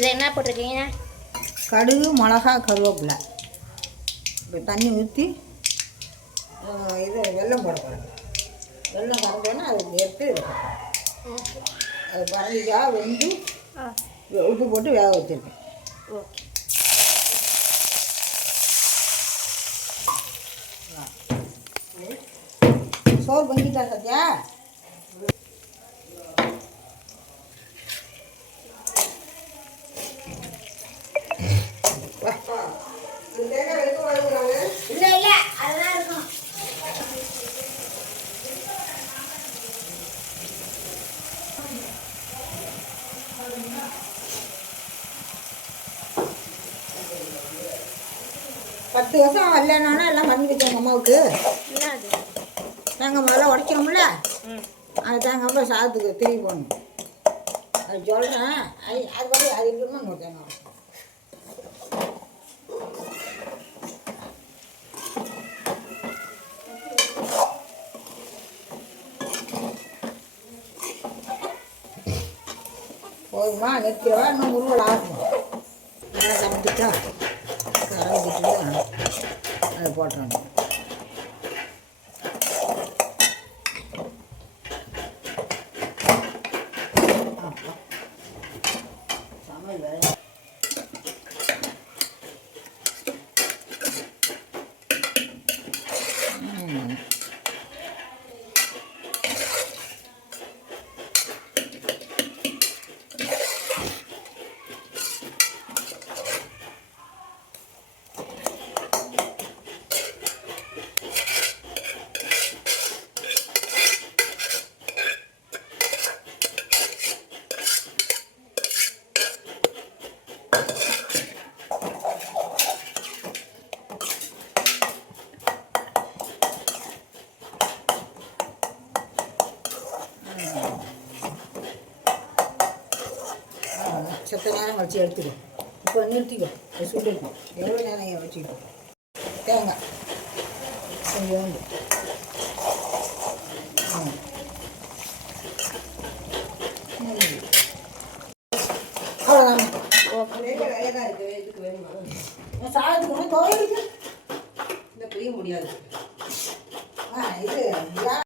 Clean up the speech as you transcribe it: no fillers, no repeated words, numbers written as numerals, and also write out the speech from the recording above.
இதை என்ன போட்டிருக்கீங்க? கடுகு, மிளகா, கருவேப்பிலை. இப்போ தண்ணி ஊற்றி இது வெல்லம் போட போகிறேன். வெல்லம் கரைஞ்சோன்னா அதை எடுத்து அது பரங்கிக்காய் வெந்து உப்பு போட்டு வேக வச்சுருக்கேன். ஓகே. சோறு பொங்கிட்டா சத்யா? இல்லை இல்லை, அதெல்லாம் இருக்கும். பத்து வருஷம் வரலன்னா எல்லாம் பண்ணி வச்சோம் எங்கள் அம்மாவுக்கு. என்ன அது? தேங்காய் முதல்ல உடைக்கிறோம்ல, அந்த தேங்காய் போய் சாதத்துக்கு திரும்பி போடணும். அது சொல்கிறேன். அது வந்து அது இருக்கணுமா இன்னொரு தேங்காய். போதுமா? நிற்கிறவா இன்னும் முருகல் ஆகும். நல்லா சமைச்சிட்டா கரைஞ்சிட்டு அதை போட்டுறோம். சமையல் வேலை செத்த நேரம் வச்சு எடுத்துடும். இப்போ நிறுத்திக்கோ, சுட்டுக்கும். எவ்வளோ நேரம் வச்சுக்கிட்டோம். தேங்காய் கொஞ்சம் உண்டு. அவ்வளோதான். சாதத்துக்கு ஒன்று தோல் இந்த பிரிய முடியாது.